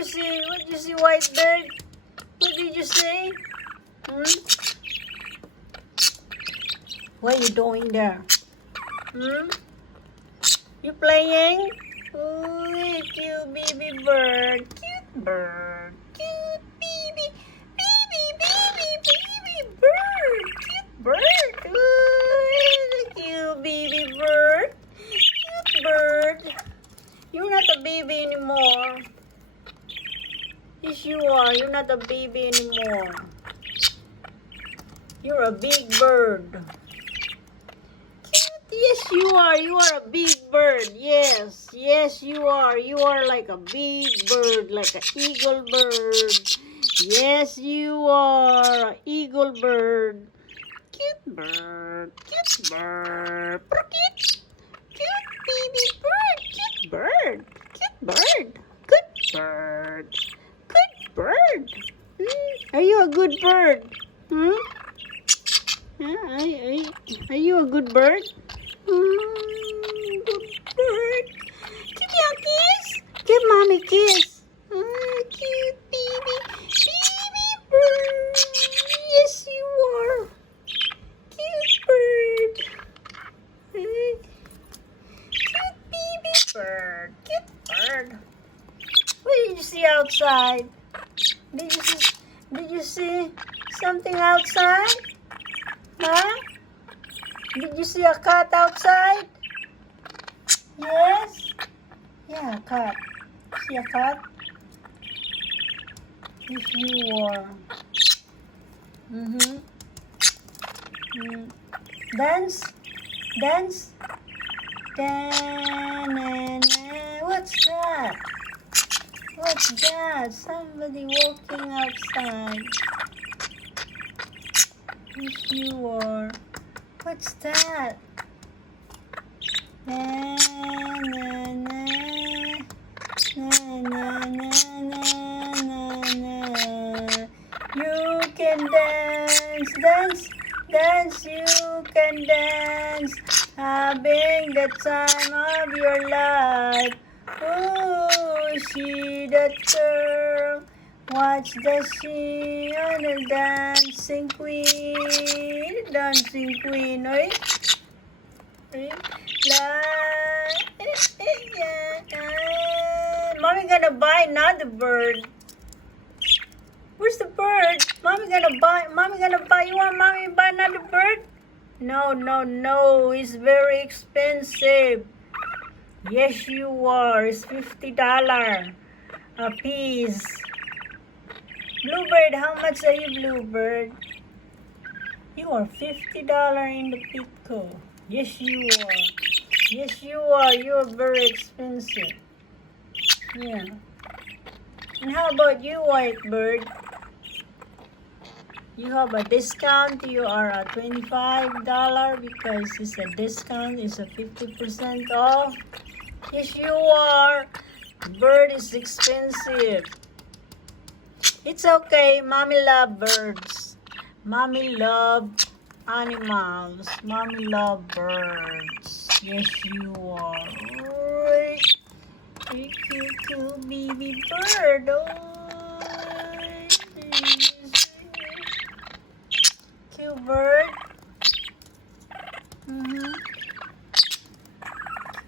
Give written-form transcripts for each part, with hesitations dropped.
you see? What did you see, white bird? What did you say? What are you doing there? You playing? Oh, cute baby bird. Cute bird. Cute baby. Baby bird. Cute bird. Oh, cute baby bird. Cute bird. You're not a baby anymore. Yes, you are. You're not a baby anymore. You're a big bird. Yes, you are. You are a big bird. Yes. Yes, you are. You are like a big bird, like an eagle bird. Yes, you are. Eagle bird. Cute bird. Cute bird. Cute. Cute baby bird. Cute bird. Cute bird. Good bird. Good bird. Are you a good bird? Are you a good bird? Good bird. Give me a kiss. Give mommy a kiss. Cute baby. Baby bird. Yes, you are. Cute bird. Cute baby bird. Cute bird. What did you see outside? Did you see something outside? Huh? Did you see a cat outside? Yes? Yeah, a cat. See a cat? Yes, you are. Dance? Dance? What's that? What's that? Somebody walking outside. Yes, you are. What's that? Na, na, na. Na, na, na, na, na, na. You can dance, dance, dance, you can dance, having the time of your life. Oh, see that girl, watch the she on the dancing queen, oi. Mommy gonna buy another bird. Where's the bird? Mommy gonna buy. You want mommy to buy another bird? No. It's very expensive. Yes, you are. It's $50 a piece. Bluebird, how much are you, Bluebird? You are $50 in the Pitco. Yes, you are. Yes, you are. You are very expensive. Yeah. And how about you, white bird? You have a discount. You are at $25 because it's a discount. It's a 50% off. Yes, you are. Bird is expensive. It's okay. Mommy love birds. Mommy love animals. Mommy love birds. Yes, you are. Cute baby bird. Cute bird.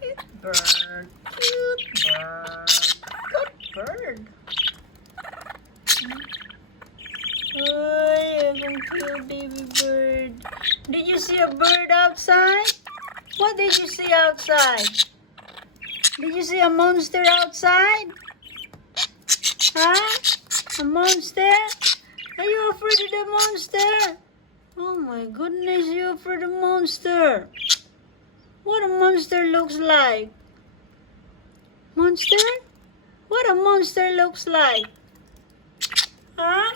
Cute bird. Cute bird. Good bird. Oh, cute baby bird. Did you see a bird outside? What did you see outside? Did you see a monster outside? Huh? A monster? Are you afraid of the monster? Oh my goodness, you're afraid of the monster. What a monster looks like. Monster? What a monster looks like. Huh?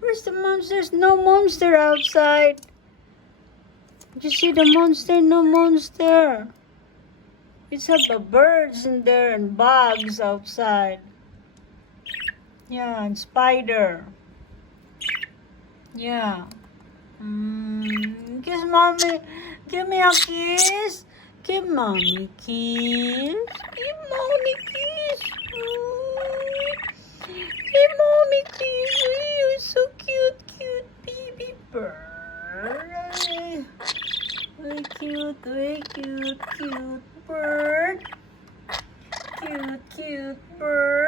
Where's the monster? There's no monster outside. Did you see the monster? No monster. It's have the birds in there and bugs outside. Yeah, and spider. Yeah. Kiss mommy. Give me a kiss. Give mommy kiss. Give mommy kiss. Give mommy kiss. You're so cute, cute baby bird. Very cute bird. Cute bird.